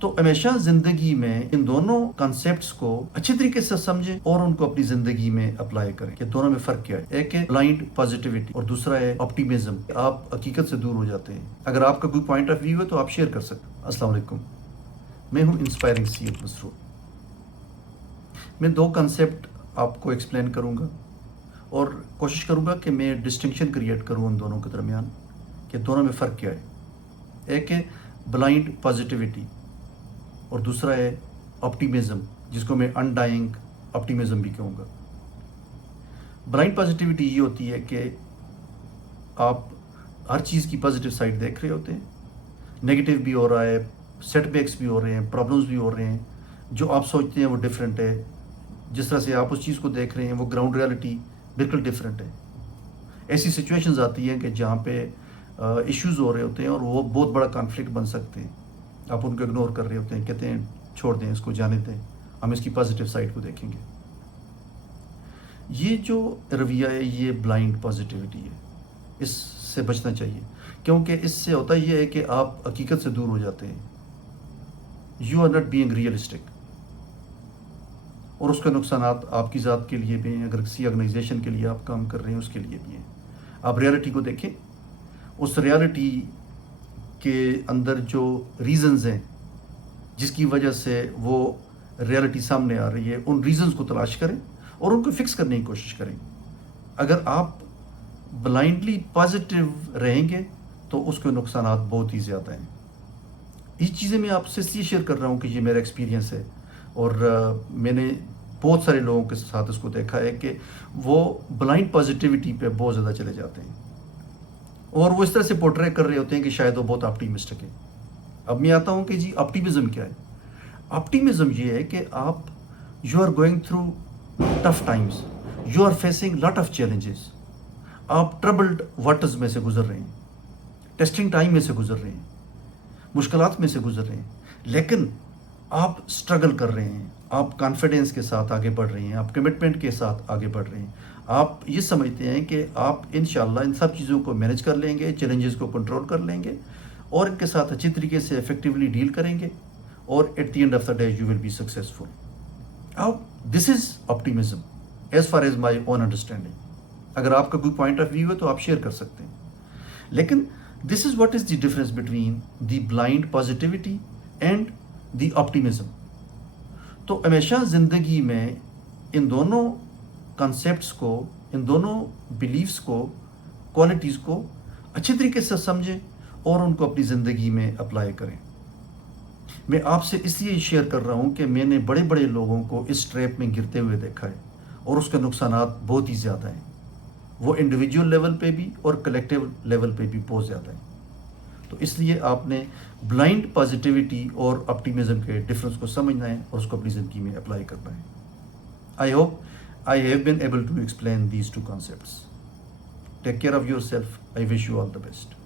تو ہمیشہ زندگی میں ان دونوں کانسیپٹس کو اچھی طریقے سے سمجھیں اور ان کو اپنی زندگی میں اپلائی کریں کہ دونوں میں فرق کیا ہے. ایک ہے بلائنڈ پازیٹیوٹی اور دوسرا ہے آپٹیمزم. آپ حقیقت سے دور ہو جاتے ہیں. اگر آپ کا کوئی پوائنٹ آف ویو ہے تو آپ شیئر کر سکتے ہیں. السلام علیکم, میں ہوں انسپائرنگ سید مسرور. میں 2 کنسیپٹ آپ کو ایکسپلین کروں گا اور کوشش کروں گا کہ میں ڈسٹنکشن کریٹ کروں ان دونوں کے درمیان کہ دونوں میں فرق کیا ہے. ایک ہے بلائنڈ پازیٹیوٹی اور دوسرا ہے آپٹیمزم, جس کو میں انڈائنگ آپٹیمزم بھی کہوں گا. بلائنڈ پازیٹیوٹی یہ ہوتی ہے کہ آپ ہر چیز کی پازیٹیو سائڈ دیکھ رہے ہوتے ہیں. نگیٹو بھی ہو رہا ہے, سیٹ بیکس بھی ہو رہے ہیں, پرابلمس بھی ہو رہے ہیں. جو آپ سوچتے ہیں وہ ڈفرینٹ ہے, جس طرح سے آپ اس چیز کو دیکھ رہے ہیں وہ گراؤنڈ ریالٹی بالکل ڈفرینٹ ہے. ایسی سچویشنز آتی ہیں کہ جہاں پہ ایشوز ہو رہے ہوتے ہیں اور وہ بہت بڑا کانفلکٹ بن سکتے ہیں. آپ ان کو اگنور کر رہے ہوتے ہیں, کہتے ہیں چھوڑ دیں اس کو, جانے دیں, ہم اس کی پازیٹیو سائڈ کو دیکھیں گے. یہ جو رویہ ہے یہ بلائنڈ پازیٹیوٹی ہے. اس سے بچنا چاہیے کیونکہ اس سے ہوتا یہ ہے کہ آپ حقیقت سے دور ہو جاتے ہیں. You are not being realistic, اور اس کے نقصانات آپ کی ذات کے لیے بھی ہیں. اگر کسی آرگنائزیشن کے لیے آپ کام کر رہے ہیں اس کے لیے بھی ہیں. آپ ریالٹی کو دیکھیں, اس ریالٹی کے اندر جو ریزنز ہیں جس کی وجہ سے وہ ریالٹی سامنے آ رہی ہے, ان ریزنز کو تلاش کریں اور ان کو فکس کرنے کی کوشش کریں. اگر آپ بلائنڈلی پازیٹیو رہیں گے تو اس کے نقصانات بہت ہی زیادہ ہیں. یہ چیزیں میں آپ سے اس لیے شیئر کر رہا ہوں کہ یہ میرا ایکسپیرینس ہے اور میں نے بہت سارے لوگوں کے ساتھ اس کو دیکھا ہے کہ وہ بلائنڈ پازیٹیوٹی پہ بہت زیادہ چلے جاتے ہیں اور وہ اس طرح سے پورٹرے کر رہے ہوتے ہیں کہ شاید وہ بہت آپٹیمسٹک ہے. اب میں آتا ہوں کہ جی آپٹیمزم کیا ہے. آپٹیمزم یہ ہے کہ آپ you are going through tough times, you are facing lot of challenges. آپ ٹربلڈ واٹرز میں سے گزر رہے ہیں, ٹیسٹنگ ٹائم میں سے گزر رہے ہیں, مشکلات میں سے گزر رہے ہیں, لیکن آپ اسٹرگل کر رہے ہیں. آپ کانفیڈینس کے ساتھ آگے بڑھ رہے ہیں, آپ کمٹمنٹ کے ساتھ آگے بڑھ رہے ہیں. آپ یہ سمجھتے ہیں کہ آپ انشاءاللہ ان سب چیزوں کو مینیج کر لیں گے, چیلنجز کو کنٹرول کر لیں گے اور ان کے ساتھ اچھی طریقے سے افیکٹولی ڈیل کریں گے اور at the end of the day you will be successful. This is optimism as far as my own understanding. اگر آپ کا کوئی پوائنٹ آف ویو ہے تو آپ شیئر کر سکتے ہیں. لیکن this is what is the difference between the blind positivity and the optimism. تو ہمیشہ زندگی میں ان دونوں کانسیپٹس کو, ان دونوں بلیفس کو, کوالٹیز کو اچھی طریقے سے سمجھیں اور ان کو اپنی زندگی میں اپلائی کریں. میں آپ سے اس لیے شیئر کر رہا ہوں کہ میں نے بڑے بڑے لوگوں کو اس ٹریپ میں گرتے ہوئے دیکھا ہے اور اس کے نقصانات بہت ہی زیادہ ہیں. وہ انڈیویجول لیول پہ بھی اور کلیکٹیو لیول پہ بھی بہت زیادہ ہیں. تو اس لیے آپ نے بلائنڈ پازیٹیوٹی اور آپٹیمزم کے ڈفرینس کو سمجھنا ہے اور اس کو اپنی زندگی میں اپلائی کرنا ہے. I hope I have been able to explain these 2 concepts. Take care of yourself. I wish you all the best.